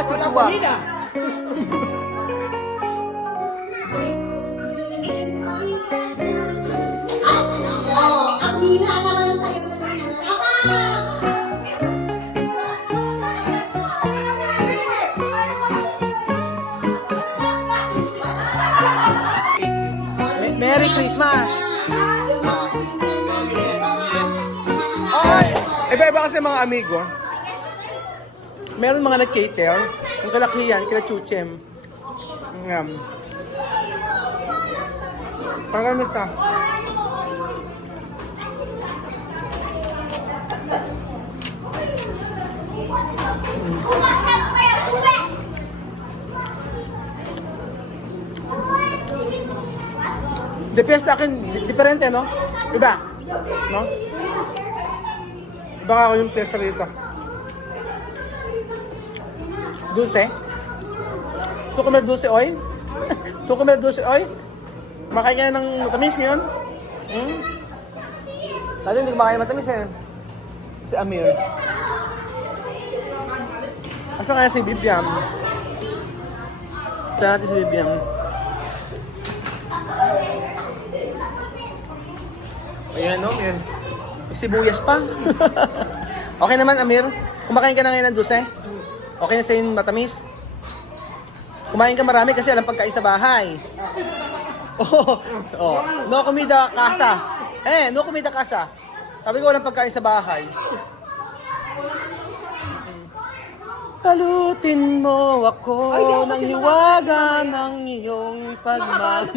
chuchua. Ang hina naman sa'yo na ganyan. Merry Christmas! Ay! Iba-iba kasi mga amigo. Meron mga nag-cater. Ang kalakihan, kila Chuchem. Parang kamusta? Depende sa akin, diferente, no? Iba, no? Iba ako yung tester dito. Dulce. Tu comer dulce hoy? Tu comer dulce hoy? Makain ka na ng matamis ngayon? Dati hindi kumakain ng matamis eh. Si Amir. Asa kaya si Bibiam? Ito natin si Bibiam. Ayan, no? May sibuyas pa. Okay naman, Amir. Kumakain ka na ngayon ng dulce? Okay na sa'yo yung matamis? Kumain ka marami kasi alam pagkain sa bahay. Oh. No comida casa. No comida casa. Sabi ko walang pagkain sa bahay. Talutin mo ako ng hiwaga ng iyong pagmamahal.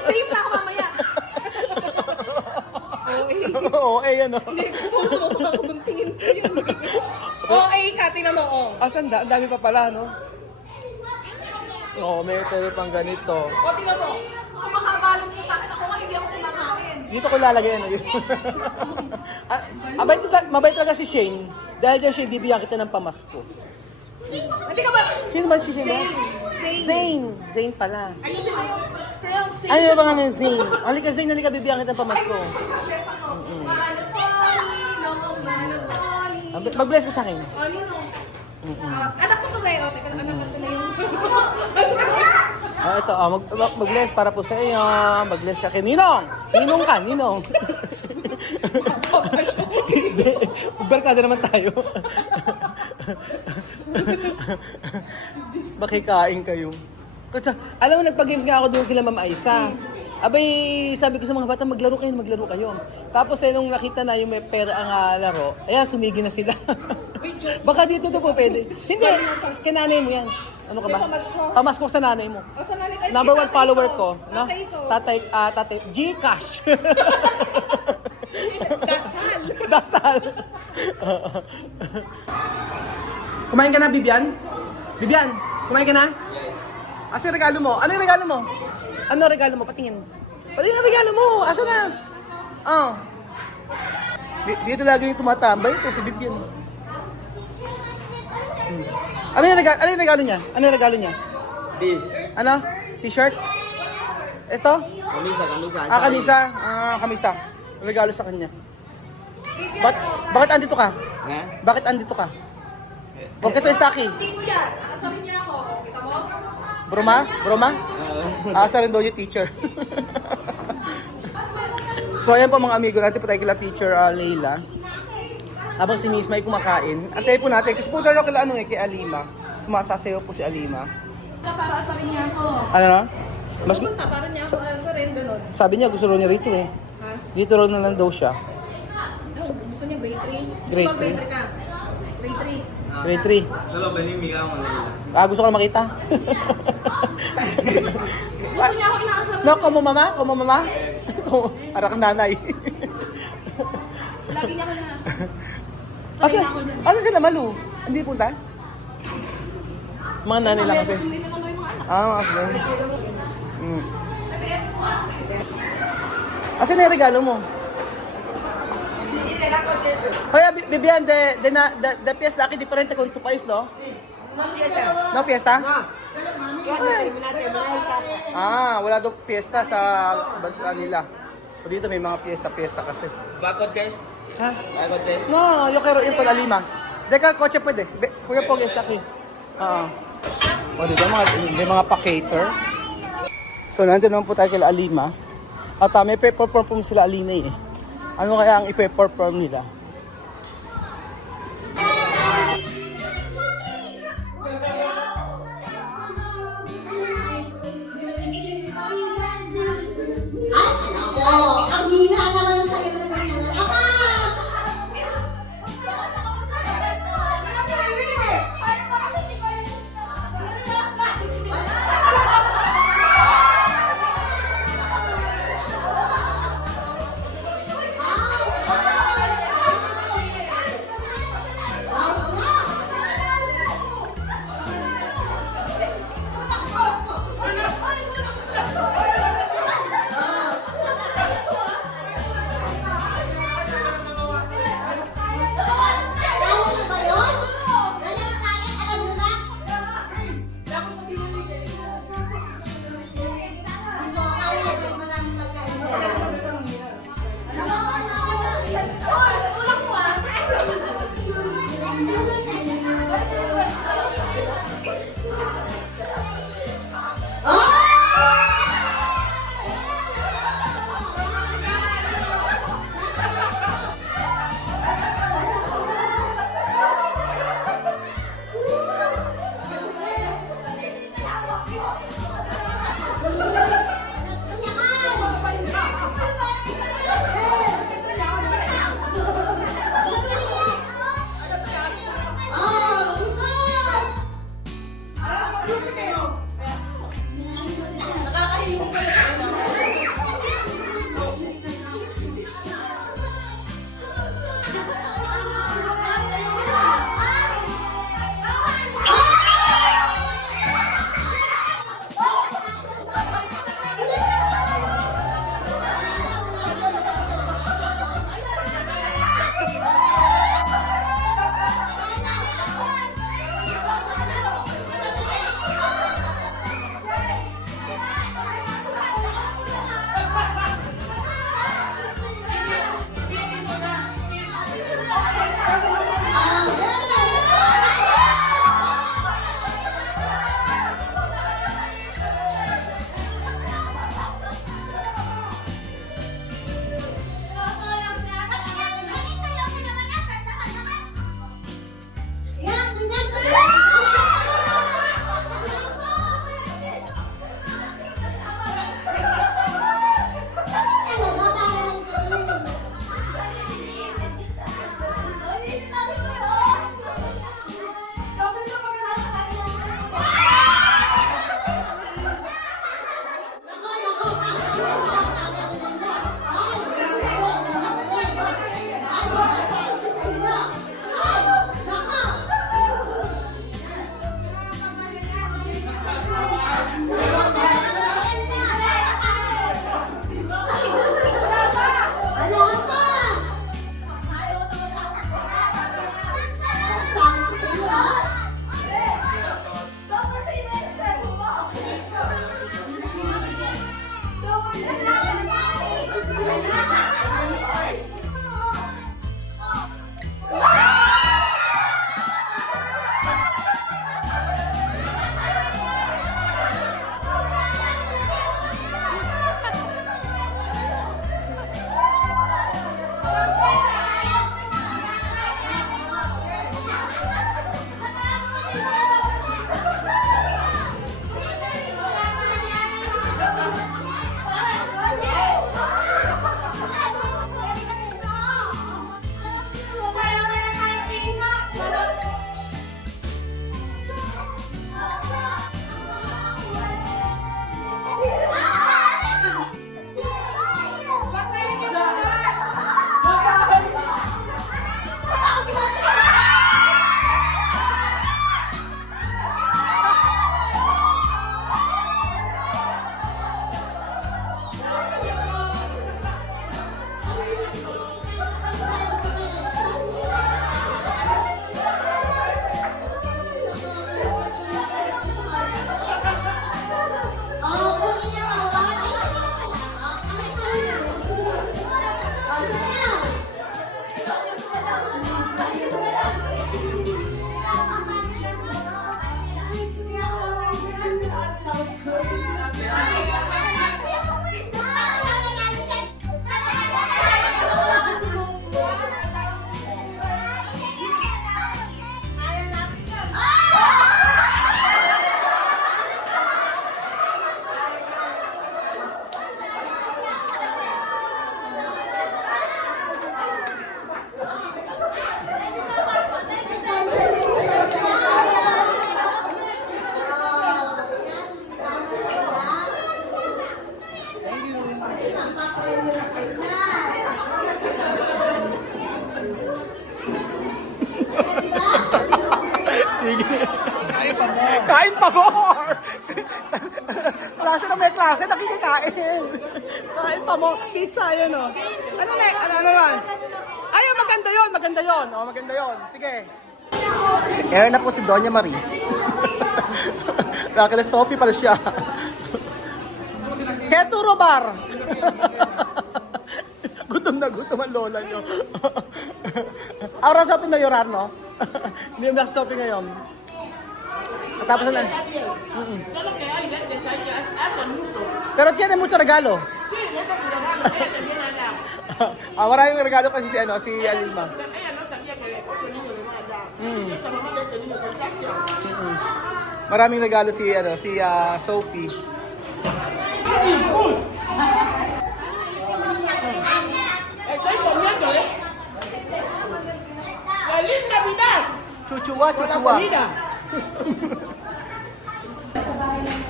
Save na ako mamaya. Oo, ano? Expose mo ba ako ng tingin ko yun? Ka, tingnan mo, Asan da? Ang dami pa pala, no? Oo, may pero pang ganito. Tingnan mo. Kung makabalot mo sa akin, ako nga hindi ako kumakain. Dito ko lalagay, ano yun? Mabait talaga si Shane. Dahil dyan siya, bibigyan kita ng pamasko. Hindi ka ba? Sino ba si Shane? Zane. Zane pala. Ayusin mo yung pronunciation. Ay, yung mga Zane. Halika, Zane, halika, bibigyan kita ng pamasko. Mag-bless ka sa akin. Anak ko to ba? Teka lang, anak kasi na yung... Ito, mag-bless para po sa iyo. Mag-bless ka kay Ninong. Ninong ka, Ninong. Barkada naman tayo. Makikain kayo. Alam mo, nagpa-games nga ako doon kila Ma'am Aisa. Abay, sabi ko sa mga bata, maglaro kayo. Tapos nung nakita na yung may pera ang laro, ayan, sumigi na sila. Baka dito to po pwede. Hindi, kay nanay mo yan. Ano ka ba? Pamasko sa nanay mo. Number 1 follower ko. No? Tatay, Gcash. Dasal. Kumain ka na, Bibian? Bibian, kumain ka na? Asa yung regalo mo? Ano yung regalo mo? Ano regalo mo? Patingin. Patingin ang regalo mo. Asa na? Dito lagi yung tumatambay. Ito si Bibian. Ano yung regalo niya? Ano yung regalo niya? This. Ano? T-shirt? Esto? Kamisa. Kamisa. Kamisa. Regalo sa kanya. Bakit andito ka? Ha? Bakit andito ka? Bakit ito Staki? Hindi ko yan. Nakasabi niya ako. Kita mo? Broma? Asa rin daw yung teacher. So ayan po mga amigo natin, patay kila teacher Leila. Habang si Miss May kumakain. Antay po natin, kasi po daro kila kay Alima. Sumasasayaw po si Alima. Para asarin niya ako. Ano na? Mas, Punta, para niya ako asarin, gano'n. sabi niya gusto raw niya rito eh. Ha? Dito raw na lang daw siya. Gusto niya grade 3? Gusto Grade mo grade 3 ka? Grade 3. Grade 3. Solo benimiga mo na. Gusto ko na makita. Gusto niya ako inaasar. No, como mama? Para kang nanay. Lagi niya ako inaasar. Sanay na ako dyan. Asa sila Malu? Hindi punta? Mga nanay lang kasi. Susundin naman daw yung mga anak. Mga kasbay. Asan na yung regalo mo? Kaya Bibian, de fiesta aquí diferente con tu país, no? No fiesta? Wala daw fiesta sa bansa nila. O dito may mga fiesta kasi. Bakot kayo? Ha? Bakot kayo? No, yo quiero ir con Alima. Deca, coche pwede. Kuya Pog, está aquí. Oo. O, diba may mga pa-cater? So, nandun naman po tayo kila Alima. At may pe-perform sila Alina eh. Ano kaya ang ipe-perform nila? Ay, nako! Ang hina naman sa'yo na ganyan. Ama! Kain pa more! Klase na may klase, nakikikain. Kain pa more. Pizza, yun o. Ano na? Ano naman? Ay, maganda yun, maganda yun. O, maganda yun. Sige. Ayan na po si Doña Marie. Nakakala Sophie pala siya. Keturo bar. Gutom na gutom ang lola nyo. Ahora shopping na yorar, no? Hindi mo shopping ngayon. Tapos na lang. Pero tiene mucho regalo. Maraming regalo kasi si Alima. Maraming regalo si Sophie. ¡Feliz Navidad! Chuchuwa.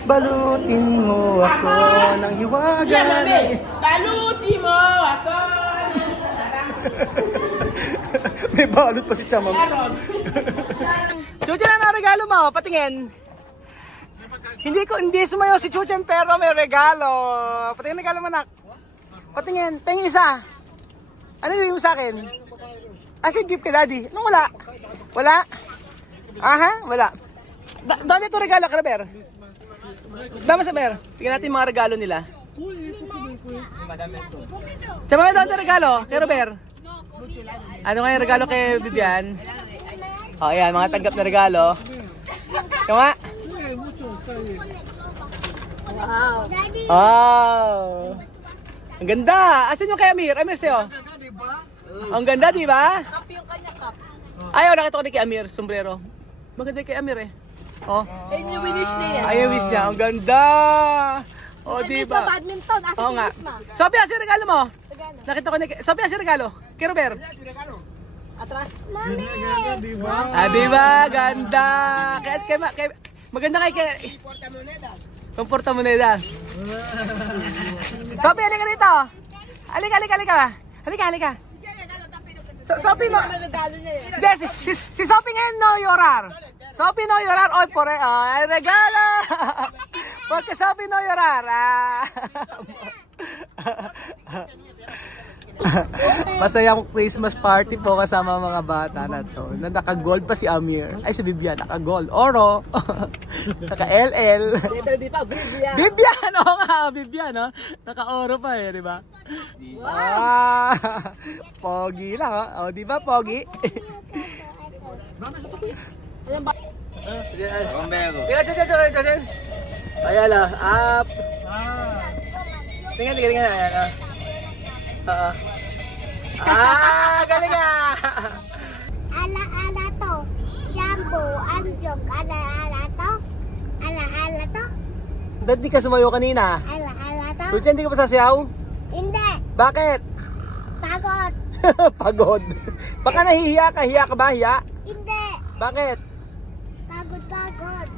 Balutin mo ako ng hiwaga. Yan, mami! Baluti mo ako! May balot pa si Chama. Meron! Chuchan, ano regalo mo? Patingin. Hindi sumayo si Chuchan pero may regalo. Patingin regalo mo, nak. Patingin. Tingin isa. Ano yung sa akin? Asin gift kay daddy. Anong wala? Wala? Aha, wala. Doon ito regalo, Karaber. Dama sa Ber. Tingnan natin yung mga regalo nila. Chama, doon ito regalo, kay Robert. Ano nga yung regalo kay Vivian? O, ayan, mga tanggap na regalo. Chama? Wow! Ang ganda! Asan yung kay Amir? Amir sa'yo? Ang ganda, di ba? Cup yung kanya cup. Ayaw, nakita ko ni kay Amir, sombrero. Maganda kay Amir eh. Oh. Ayun yung wish niya yan. Ayaw, wish niya. Ang ganda! O, di Miss pa ba? badminton. Asa Oo si nga. Miss ma? Sophie, asin regalo mo? Tagana. Nakita ko ni Sophie, asin regalo? Kay Robert? Atras. Ah, di ba? Ganda! Kay maganda kay Comporta moneda. Sophie, halika rito. Halika. Sophie, no? Ano regalo niya yan? Hindi, si Sophie ngayon no llorar. Sophie no llorar. Hoy, regalo! Porque Sophie no llorar. Masayang Christmas party po kasama mga bata na to. Na naka-gold pa si Amir. Ay, si Vivian, naka-gold. Oro. Naka-LL. Di pa, Vivian. Vivian! Oo nga, Vivian, no? Naka-oro pa eh, di ba? Wow! Pogi lang, oh. O, di ba, Pogi? Ayan ba? Bombero. Tingnan. Ayan lang, up. Tingnan. Ayan, galing ah! Ala-ala to. Jumbo, anjog, ala-ala to. Ala-ala to. Ba't di ka sumayo kanina? Ala-ala to. Suchan, di ka pa sasayaw? Hindi. Bakit? Pagod. Pagod. Baka nahihiya ka. Hiya ka ba? Hiya? Hindi. Bakit? Pagod.